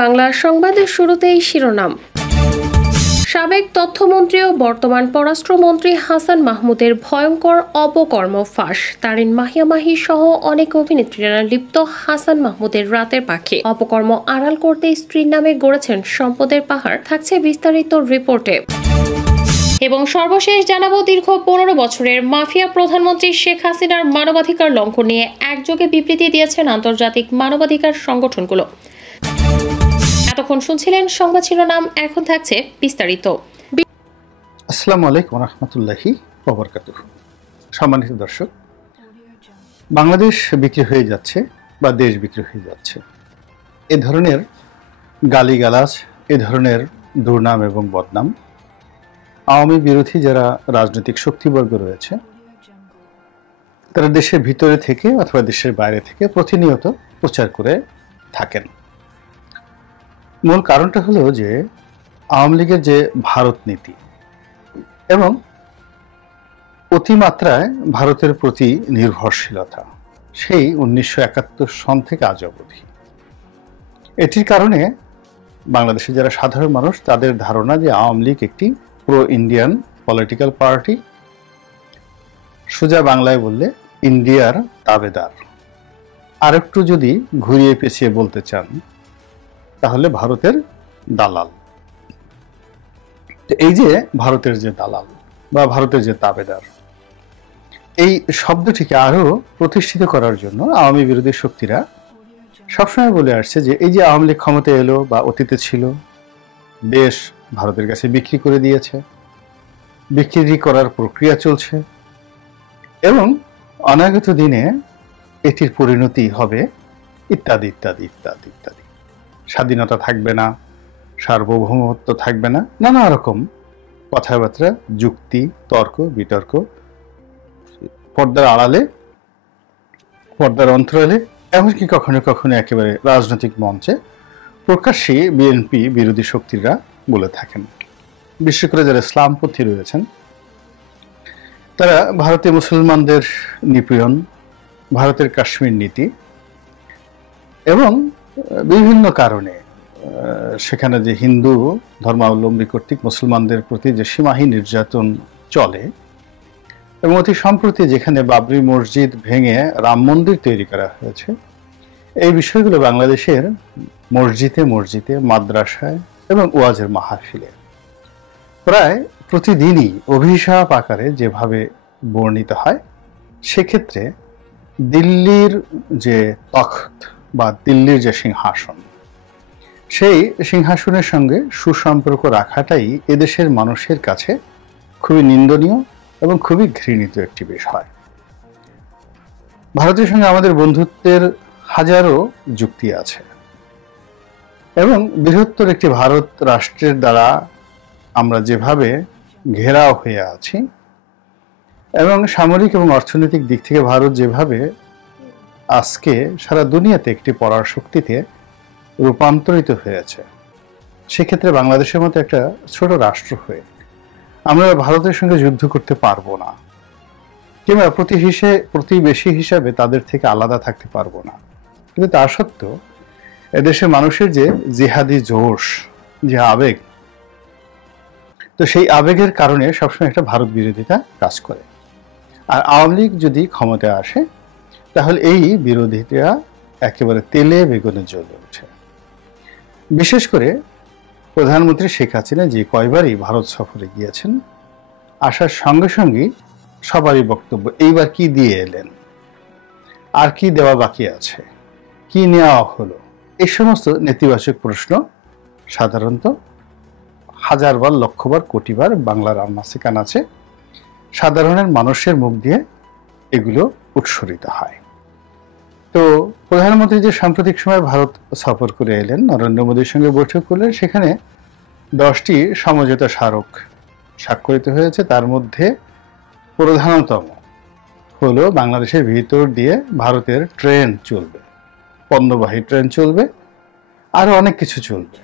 বাংলা সংবাদের শুরুতেই শিরোনাম। সাবেক তথ্যমন্ত্রী ও বর্তমান পররাষ্ট্রমন্ত্রী হাসান মাহমুদের ভয়ঙ্কর অপকর্ম ফাঁস। তারিন মাহিয়া মাহি সহ অনেক অভিনেত্রীরা লিপ্ত হাসান মাহমুদের রাতের পাখি অপকর্ম আড়াল করতে স্ত্রীর নামে গড়েছেন সম্পদের পাহাড়। থাকছে বিস্তারিত রিপোর্টে। এবং সর্বশেষ জানাবো, দীর্ঘ 15 বছরের মাফিয়া প্রধানমন্ত্রী শেখ হাসিনার মানবাধিকার লঙ্ঘন নিয়ে একযোগে বিবৃতি দিয়েছেন আন্তর্জাতিক মানবাধিকার সংগঠনগুলো। এতক্ষণ শুনছিলেন সংবাদ শিরোনাম, এখন থাকছে বিস্তারিত। আসসালামু আলাইকুম রহমতুল্লাহি ওয়া বারাকাতুহু। সম্মানিত দর্শক, বাংলাদেশ বিক্রি হয়ে যাচ্ছে বা দেশ বিক্রি হয়ে যাচ্ছে, এ ধরনের গালিগালাজ, এ ধরনের দুর্নাম এবং বদনাম আওয়ামী বিরোধী যারা রাজনৈতিক শক্তিবর্গ রয়েছে তারা দেশের ভিতরে থেকে অথবা দেশের বাইরে থেকে প্রতিনিয়ত প্রচার করে থাকেন। মূল কারণটা হলো যে আওয়ামী লীগের যে ভারত নীতি এবং অতিমাত্রায় ভারতের প্রতি নির্ভরশীলতা, সেই 1971 সন থেকে আজ অবধি, এটির কারণে বাংলাদেশের যারা সাধারণ মানুষ তাদের ধারণা যে আওয়ামী লীগ একটি প্রো ইন্ডিয়ান পলিটিক্যাল পার্টি, সোজা বাংলায় বললে ইন্ডিয়ার তাবেদার। আর একটু যদি ঘুরিয়ে পেঁচিয়ে বলতে চান তাহলে ভারতের দালাল। এই যে ভারতের যে দালাল বা ভারতের যে তাবেদার, এই শব্দটিকে আরো প্রতিষ্ঠিত করার জন্য আওয়ামী বিরোধী শক্তিরা সবসময় বলে আসছে যে এই যে আওয়ামী লীগ ক্ষমতায় এলো বা অতীতে ছিল, দেশ ভারতের কাছে বিক্রি করে দিয়েছে, বিক্রি করার প্রক্রিয়া চলছে এবং অনাগত দিনে এটির পরিণতি হবে ইত্যাদি ইত্যাদি ইত্যাদি ইত্যাদি। স্বাধীনতা থাকবে না, সার্বভৌমত্ব থাকবে না, নানা রকম কথাবার্তা, যুক্তি, তর্ক বিতর্ক পর্দার আড়ালে, পর্দার অন্তরালে, এমনকি কখনো কখনো একেবারে রাজনৈতিক মঞ্চে প্রকাশ্যে বিএনপি বিরোধী শক্তিরা বলে থাকেন। বিশেষ করে যারা ইসলামপন্থী রয়েছেন তারা ভারতীয় মুসলমানদের নিপীড়ন, ভারতের কাশ্মীর নীতি এবং বিভিন্ন কারণে সেখানে যে হিন্দু ধর্মাবলম্বী কর্তৃক মুসলমানদের প্রতি যে সীমাহীন নির্যাতন চলে এবং অতি সম্প্রতি যেখানে বাবরি মসজিদ ভেঙে রাম মন্দির তৈরি করা হয়েছে, এই বিষয়গুলো বাংলাদেশের মসজিদে মসজিদে, মাদ্রাসায় এবং ওয়াজের মাহফিলে প্রায় প্রতিদিনই অভিশাপ আকারে যেভাবে বর্ণিত হয়, সেক্ষেত্রে দিল্লির যে তখ্ত বা দিল্লির যে সিংহাসন, সেই সিংহাসনের সঙ্গে সুসম্পর্ক রাখাটাই এদেশের মানুষের কাছে খুবই নিন্দনীয় এবং খুবই ঘৃণিত একটি বিষয়। ভারতের সঙ্গে আমাদের বন্ধুত্বের হাজারো যুক্তি আছে এবং বৃহত্তর একটি ভারত রাষ্ট্রের দ্বারা আমরা যেভাবে ঘেরাও হয়ে আছি এবং সামরিক এবং অর্থনৈতিক দিক থেকে ভারত যেভাবে আজকে সারা দুনিয়াতে একটি পরাশক্তিতে রূপান্তরিত হয়েছে, সেক্ষেত্রে বাংলাদেশের মতো একটা ছোট রাষ্ট্র হয়ে আমরা ভারতের সঙ্গে যুদ্ধ করতে পারবো না কিংবা প্রতিবেশী হিসাবে তাদের থেকে আলাদা থাকতে পারবো না। কিন্তু তা সত্ত্বেও এদেশের মানুষের যে জিহাদি জোশ, যে আবেগ, তো সেই আবেগের কারণে সবসময় একটা ভারত বিরোধিতা কাজ করে। আর আওয়ামী লীগ যদি ক্ষমতায় আসে তাহলে এই বিরোধিতা একেবারে তেলে বেগুনে জ্বলে ওঠে। বিশেষ করে প্রধানমন্ত্রী শেখ হাসিনা যে কয়বারই ভারত সফরে গিয়েছেন, আসার সঙ্গে সঙ্গে সবারই বক্তব্য এইবার কি দিয়ে এলেন, আর কি দেওয়া বাকি আছে, কি নেওয়া হলো, এই সমস্ত নেতিবাচক প্রশ্ন সাধারণত হাজারবার, লক্ষবার, কোটিবার বাংলার আনাচে কানাচে সাধারণের মানুষের মুখ দিয়ে এগুলো উৎসরিত হয়। তো প্রধানমন্ত্রী যে সাম্প্রতিক সময় ভারত সফর করে এলেন, নরেন্দ্র মোদীর সঙ্গে বৈঠক করলেন, সেখানে 10টি সমঝোতা স্মারক স্বাক্ষরিত হয়েছে। তার মধ্যে প্রধানতম হলো বাংলাদেশের ভিতর দিয়ে ভারতের ট্রেন চলবে, পণ্যবাহী ট্রেন চলবে, আরো অনেক কিছু চলবে।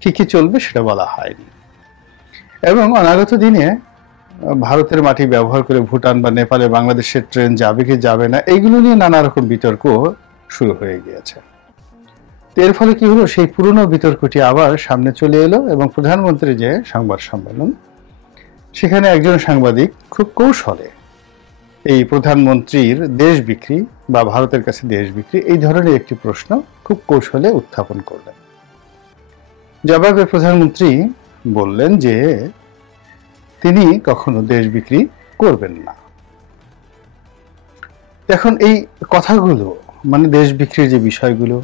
কি কি চলবে সেটা বলা হয়নি। এবং অনাগত দিনে ভারতের মাটি ব্যবহার করে ভুটান বা নেপালে বাংলাদেশের ট্রেন যাবে কি যাবে না, এইগুলো নিয়ে নানা রকম বিতর্ক শুরু হয়ে গিয়েছে। এর ফলে কি হলো, সেই পুরনো বিতর্কটি আবার সামনে চলে এলো এবং প্রধানমন্ত্রী যে সংবাদ সম্মেলন, সেখানে একজন সাংবাদিক খুব কৌশলে এই প্রধানমন্ত্রীর দেশ বিক্রি বা ভারতের কাছে দেশ বিক্রি এই ধরনের একটি প্রশ্ন খুব কৌশলে উত্থাপন করলেন। জবাবে প্রধানমন্ত্রী বললেন যে তিনি কখনো দেশ বিক্রি করবেন না। এখন এই কথাগুলো, মানে দেশ বিক্রির যে বিষয়গুলো,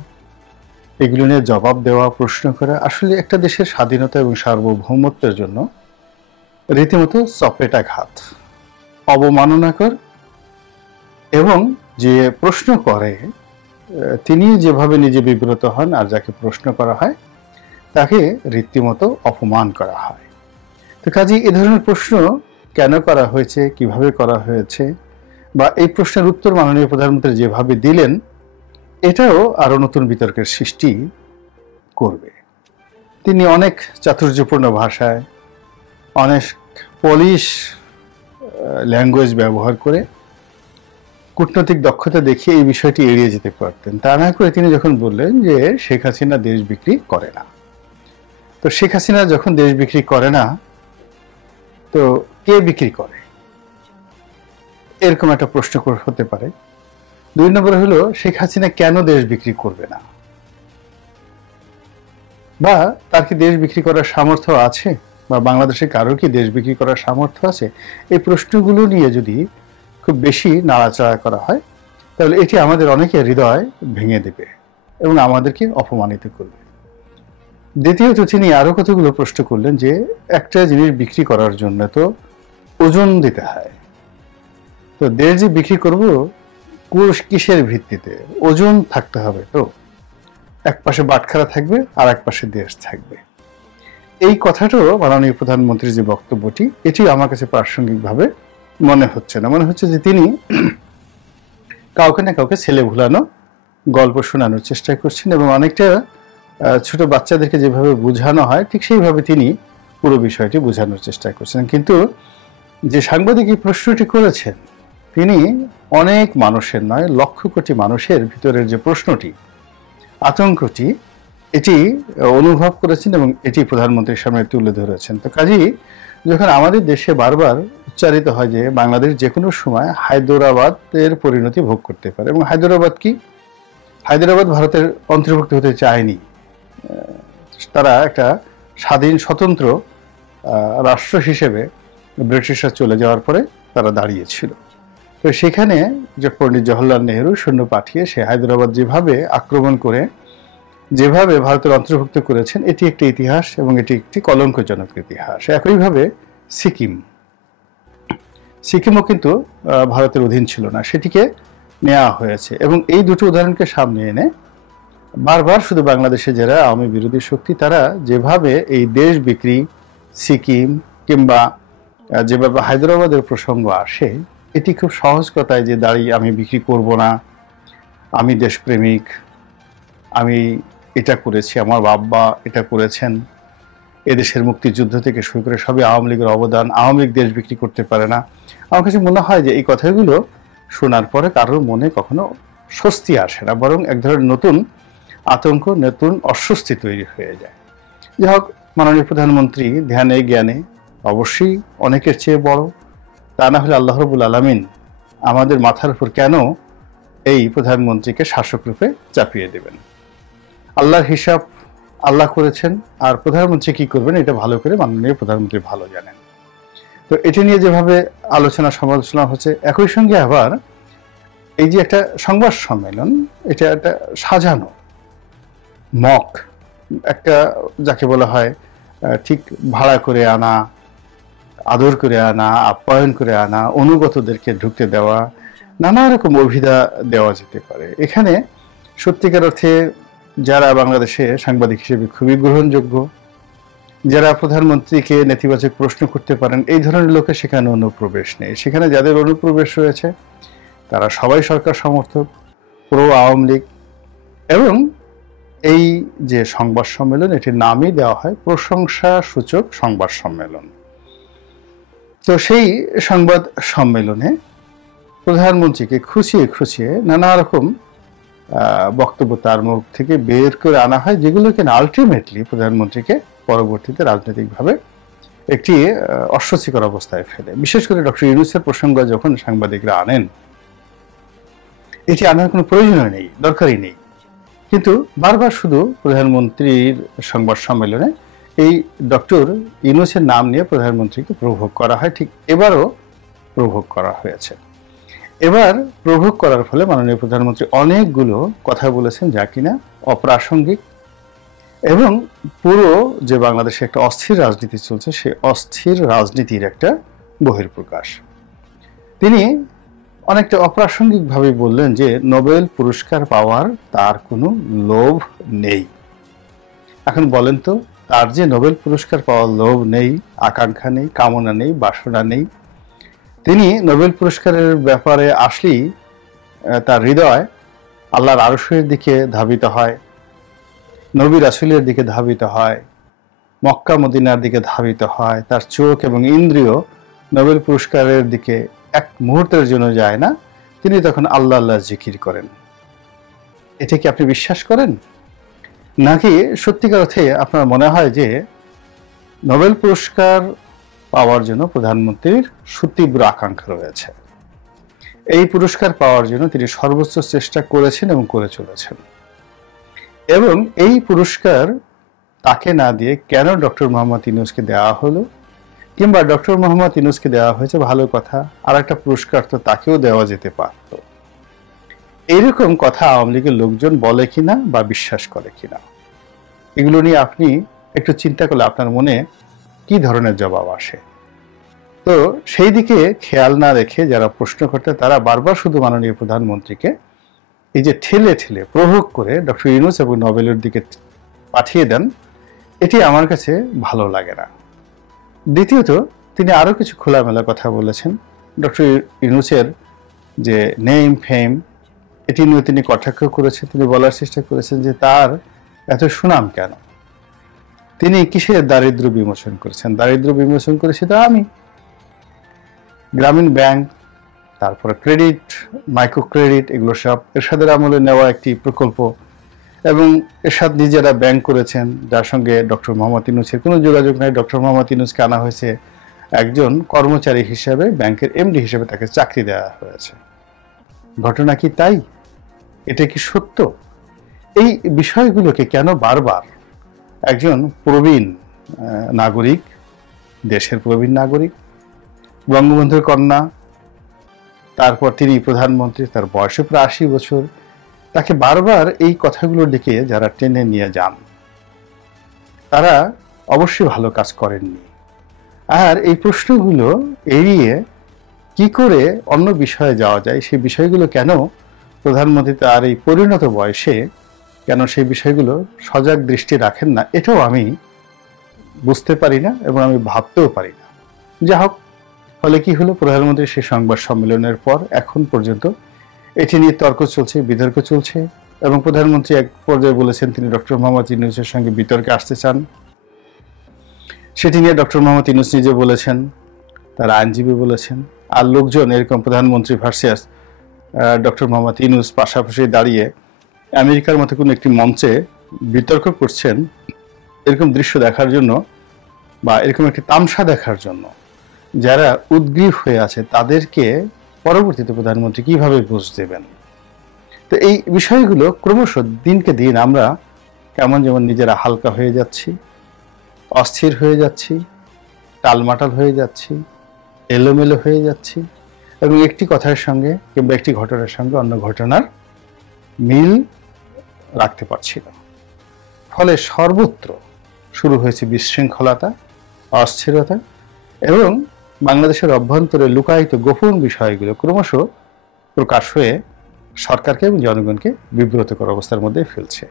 এগুলো নিয়ে জবাব দেওয়া, প্রশ্ন করা আসলে একটা দেশের স্বাধীনতা এবং সার্বভৌমত্বের জন্য রীতিমতো চপেটাঘাত, অবমাননাকর। এবং যে প্রশ্ন করে তিনি যেভাবে নিজে বিব্রত হন, আর যাকে প্রশ্ন করা হয় তাকে রীতিমতো অপমান করা হয়। তো কাজেই এ ধরনের প্রশ্ন কেন করা হয়েছে, কিভাবে করা হয়েছে, বা এই প্রশ্নের উত্তর মাননীয় প্রধানমন্ত্রী যেভাবে দিলেন, এটাও আরো নতুন বিতর্কের সৃষ্টি করবে। তিনি অনেক চাতুর্যপূর্ণ ভাষায়, অনেক পলিশ ল্যাঙ্গুয়েজ ব্যবহার করে, কূটনৈতিক দক্ষতা দেখিয়ে এই বিষয়টি এড়িয়ে যেতে পারতেন। তা না করে তিনি যখন বললেন যে শেখ হাসিনা দেশ বিক্রি করে না, তো শেখ হাসিনা যখন দেশ বিক্রি করে না, তো কে বিক্রি করে, এরকম একটা প্রশ্ন হতে পারে। 2 নম্বরে হলো, শেখ হাসিনা কেন দেশ বিক্রি করবে না, বা তার কি দেশ বিক্রি করার সামর্থ্য আছে, বা বাংলাদেশে কারোর কি দেশ বিক্রি করার সামর্থ্য আছে। এই প্রশ্নগুলো নিয়ে যদি খুব বেশি নাড়াচাড়া করা হয়, তাহলে এটি আমাদের অনেকের হৃদয় ভেঙে দেবে এবং আমাদেরকে অপমানিত করবে। দ্বিতীয়ত তিনি আরো কতগুলো প্রশ্ন করলেন যে একটা জিনিস বিক্রি করার জন্য তো ওজন দিতে হয়, তো দেশ যে বিক্রি করব কিসের ভিত্তিতে, ওজন থাকতে হবে। তো এক পাশে বাটখারা থাকবে আর এক পাশে দেশ থাকবে। এই কথাটাও মাননীয় প্রধানমন্ত্রীর যে বক্তব্যটি, এটি আমার কাছে প্রাসঙ্গিকভাবে মনে হচ্ছে না। মনে হচ্ছে যে তিনি কাউকে না কাউকে ছেলে ভুলানো গল্প শোনানোর চেষ্টা করছেন, এবং অনেকটা ছোট বাচ্চাদেরকে যেভাবে বোঝানো হয় ঠিক সেইভাবে তিনি পুরো বিষয়টি বোঝানোর চেষ্টা করছেন। কিন্তু যে সাংবাদিক এই প্রশ্নটি করেছেন, তিনি অনেক মানুষের নয়, লক্ষ কোটি মানুষের ভিতরের যে প্রশ্নটি, আতঙ্কটি, এটি অনুভব করেছেন এবং এটি প্রধানমন্ত্রীর সামনে তুলে ধরেছেন। তো কাজেই যখন আমাদের দেশে বারবার উচ্চারিত হয় যে বাংলাদেশ যে কোনো সময় হায়দরাবাদের পরিণতি ভোগ করতে পারে, এবং হায়দরাবাদ কি, হায়দরাবাদ ভারতের অন্তর্ভুক্ত হতে চায়নি। তারা একটা স্বাধীন স্বতন্ত্র রাষ্ট্র হিসেবে ব্রিটিশরা চলে যাওয়ার পরে তারা দাঁড়িয়েছিল। তো সেখানে যে পণ্ডিত জওহরলাল নেহরু সৈন্য পাঠিয়ে সে হায়দরাবাদ যেভাবে আক্রমণ করে যেভাবে ভারতের অন্তর্ভুক্ত করেছেন, এটি একটি ইতিহাস এবং এটি একটি কলঙ্কজনক ইতিহাস। একইভাবে সিকিমও কিন্তু ভারতের অধীন ছিল না, সেটিকে নেওয়া হয়েছে। এবং এই দুটো উদাহরণকে সামনে এনে বারবার শুধু বাংলাদেশে যারা আওয়ামী বিরোধী শক্তি, তারা যেভাবে এই দেশ বিক্রি, সিকিম কিংবা যেভাবে হায়দরাবাদের প্রসঙ্গ আসে, এটি খুব সহজ কথায় যে দাঁড়িয়ে আমি বিক্রি করব না, আমি দেশপ্রেমিক, আমি এটা করেছি, আমার বাবা এটা করেছেন, এদেশের মুক্তিযুদ্ধ থেকে শুরু করে সবই আওয়ামী লীগের অবদান, আওয়ামী লীগ দেশ বিক্রি করতে পারে না। আমার কাছে মনে হয় যে এই কথাগুলো শোনার পরে কারোর মনে কখনো স্বস্তি আসে না, বরং এক ধরনের নতুন আতঙ্ক, নতুন অস্বস্তি তৈরি হয়ে যায়। যাই হোক, মাননীয় প্রধানমন্ত্রী ধ্যানে জ্ঞানে অবশ্যই অনেকের চেয়ে বড়, তা না হলে আল্লাহ রাব্বুল আলামিন আমাদের মাথার উপর কেন এই প্রধানমন্ত্রীকে শাসক রূপে চাপিয়ে দেবেন। আল্লাহর হিসাব আল্লাহ করেছেন, আর প্রধানমন্ত্রী কি করবেন এটা ভালো করে মাননীয় প্রধানমন্ত্রী ভালো জানেন। তো এটি নিয়ে যেভাবে আলোচনা সমালোচনা হচ্ছে, একই সঙ্গে আবার এই যে একটা সংবাদ সম্মেলন, এটা একটা সাজানো মক, একটা যাকে বলা হয় ঠিক ভাড়া করে আনা, আদর করে আনা, আপ্যায়ন করে আনা, অনুগতদেরকে ঢুকতে দেওয়া, নানা রকম অভিধা দেওয়া যেতে পারে। এখানে সত্যিকার অর্থে যারা বাংলাদেশে সাংবাদিক হিসেবে খুবই গ্রহণযোগ্য, যারা প্রধানমন্ত্রীকে নেতিবাচক প্রশ্ন করতে পারেন, এই ধরনের লোকের সেখানে অনুপ্রবেশ নেই। সেখানে যাদের অনুপ্রবেশ রয়েছে তারা সবাই সরকার সমর্থক, প্রো আওয়ামী লীগ, এবং এই যে সংবাদ সম্মেলন, এটির নামই দেওয়া হয় প্রশংসা সূচক সংবাদ সম্মেলন। তো সেই সংবাদ সম্মেলনে প্রধানমন্ত্রীকে খুঁচিয়ে খুঁচিয়ে নানা রকম বক্তব্য তার মুখ থেকে বের করে আনা হয়, যেগুলো কিনা আলটিমেটলি প্রধানমন্ত্রীকে পরবর্তীতে রাজনৈতিকভাবে একটি অস্বস্তিকর অবস্থায় ফেলে। বিশেষ করে ডক্টর ইউনূসের প্রসঙ্গ যখন সাংবাদিকরা আনেন, এটি আনার কোনো প্রয়োজনই নেই, দরকারই নেই, কিন্তু বারবার শুধু প্রধানমন্ত্রীর সংবাদ সম্মেলনে এই ডক্টর ইউনূসের নাম নিয়ে প্রধানমন্ত্রীকে প্রভোগ করা হয়। ঠিক এবারও প্রভোগ করা হয়েছে। এবার প্রভোগ করার ফলে মাননীয় প্রধানমন্ত্রী অনেকগুলো কথা বলেছেন যা কিনা অপ্রাসঙ্গিক এবং পুরো যে বাংলাদেশে একটা অস্থির রাজনীতি চলছে সেই অস্থির রাজনীতির একটা বহিঃপ্রকাশ। তিনি অনেকটা অপ্রাসঙ্গিকভাবে বললেন যে নোবেল পুরস্কার পাওয়ার তার কোনো লোভ নেই। এখন বলেন তো, তার যে নোবেল পুরস্কার পাওয়ার লোভ নেই, আকাঙ্ক্ষা নেই, কামনা নেই, বাসনা নেই, তিনি নোবেল পুরস্কারের ব্যাপারে আসলেই তার হৃদয় আল্লাহর আরশের দিকে ধাবিত হয়, নবী রাসূলের দিকে ধাবিত হয়, মক্কা মদিনার দিকে ধাবিত হয়। তার চোখ এবং ইন্দ্রিয় নোবেল পুরস্কারের দিকে এক মুহূর্তের জন্য যায় না। তিনি তখন আল্লাহ আল্লাহ জিকির করেন। এটা কি আপনি বিশ্বাস করেন, নাকি সত্যিকার অর্থে আপনার মনে হয় যে নোবেল পুরস্কার পাওয়ার জন্য প্রধানমন্ত্রীর সুতীব্র আকাঙ্ক্ষা রয়েছে, এই পুরস্কার পাওয়ার জন্য তিনি সর্বোচ্চ চেষ্টা করেছেন এবং করে চলেছেন, এবং এই পুরস্কার তাকে না দিয়ে কেন ডক্টর মোহাম্মদ ইউনূসকে দেওয়া হলো, কিংবা ডক্টর মোহাম্মদ ইউনূসকে দেওয়া হয়েছে ভালো কথা, আর একটা পুরস্কার তো তাকেও দেওয়া যেতে পারত। এইরকম কথা আওয়ামী লীগের লোকজন বলে কিনা বা বিশ্বাস করে কিনা, এগুলো নিয়ে আপনি একটু চিন্তা করলে আপনার মনে কি ধরনের জবাব আসে। তো সেই দিকে খেয়াল না রেখে যারা প্রশ্ন করতে, তারা বারবার শুধু মাননীয় প্রধানমন্ত্রীকে এই যে ঠেলে ঠেলে প্রভোগ করে ডক্টর ইউনূস এবং নোবেলের দিকে পাঠিয়ে দেন, এটি আমার কাছে ভালো লাগে না। দ্বিতীয়ত, তিনি আরো কিছু খোলামেলা কথা বলেছেন। ডক্টর ইউনূসের যে নেম ফেম, এটি নিয়ে তিনি কটাক্ষ করেছেন। তিনি বলার চেষ্টা করেছেন যে তার এত সুনাম কেন, তিনি কিসের দারিদ্র বিমোচন করেছেন। দারিদ্র বিমোচন করেছি তো আমি, গ্রামীণ ব্যাংক, তারপরে ক্রেডিট, মাইক্রো ক্রেডিট, এগুলো সব এরশাদের আমলে নেওয়া একটি প্রকল্প, এবং এরশাদ নিজেরা ব্যাংক করেছেন, যার সঙ্গে ডক্টর মোহাম্মদ ইউনূসের কোনো যোগাযোগ নাই। ডক্টর মোহাম্মদ ইউনূসকে আনা হয়েছে একজন কর্মচারী হিসেবে, ব্যাংকের এমডি হিসেবে তাকে চাকরি দেওয়া হয়েছে। ঘটনা কি তাই? এটা কি সত্য? এই বিষয়গুলোকে কেন বারবার একজন প্রবীণ নাগরিক, দেশের প্রবীণ নাগরিক, বঙ্গবন্ধুর কন্যা, তারপর তিনি প্রধানমন্ত্রী, তার বয়সে প্রায় ৮০ বছর, তাকে বারবার এই কথাগুলোর দিকে যারা টেনে নিয়ে যান, তারা অবশ্যই ভালো কাজ করেননি। আর এই প্রশ্নগুলো এড়িয়ে কি করে অন্য বিষয়ে যাওয়া যায়, সেই বিষয়গুলো কেন প্রধানমন্ত্রী তার এই পরিণত বয়সে কেন সেই বিষয়গুলো সজাগ দৃষ্টি রাখেন না, এটাও আমি বুঝতে পারি না এবং আমি ভাবতেও পারি না। যা হোক, ফলে কি হলো, প্রধানমন্ত্রী সেই সংবাদ সম্মেলনের পর এখন পর্যন্ত এটি নিয়ে তর্ক চলছে, বিতর্ক চলছে, এবং প্রধানমন্ত্রী এক পর্যায়ে বলেছেন তিনি ডক্টর মোহাম্মদ ইউনূসের সঙ্গে বিতর্কে আসতে চান। সেটি নিয়ে ডক্টর মোহাম্মদ ইউনূস নিজে বলেছেন, তার আইনজীবী বলেছেন, আর লোকজন এরকম প্রধানমন্ত্রী ভার্সেস ডক্টর মোহাম্মদ ইউনূস পাশাপাশি দাঁড়িয়ে আমেরিকার মতো কোনো একটি মঞ্চে বিতর্ক করছেন, এরকম দৃশ্য দেখার জন্য বা এরকম একটি তামসা দেখার জন্য যারা উদ্গ্রীব হয়ে আছে, তাদেরকে পরবর্তীতে প্রধানমন্ত্রী কিভাবে বুঝ দেবেন। তো এই বিষয়গুলো ক্রমশ দিনকে দিন আমরা কেমন যেমন নিজেরা হালকা হয়ে যাচ্ছি, অস্থির হয়ে যাচ্ছি, টালমাটাল হয়ে যাচ্ছি, এলোমেলো হয়ে যাচ্ছি, এবং একটি কথার সঙ্গে কিংবা একটি ঘটনার সঙ্গে অন্য ঘটনার মিল রাখতে পারছি না। ফলে সর্বত্র শুরু হয়েছে বিশৃঙ্খলতা, অস্থিরতা, এবং বাংলাদেশের অভ্যন্তরে লুকায়িত গোপন বিষয়গুলো ক্রমশ প্রকাশ হয়ে সরকারকে এবং জনগণকে বিব্রতকর অবস্থার মধ্যে ফেলছে।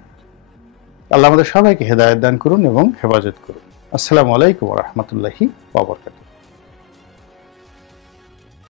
আল্লাহ আমাদের সবাইকে হেদায়েত দান করুন এবং হেফাজত করুন। আসসালামু আলাইকুম ওয়া রাহমাতুল্লাহি ওয়া বারাকাতুহু।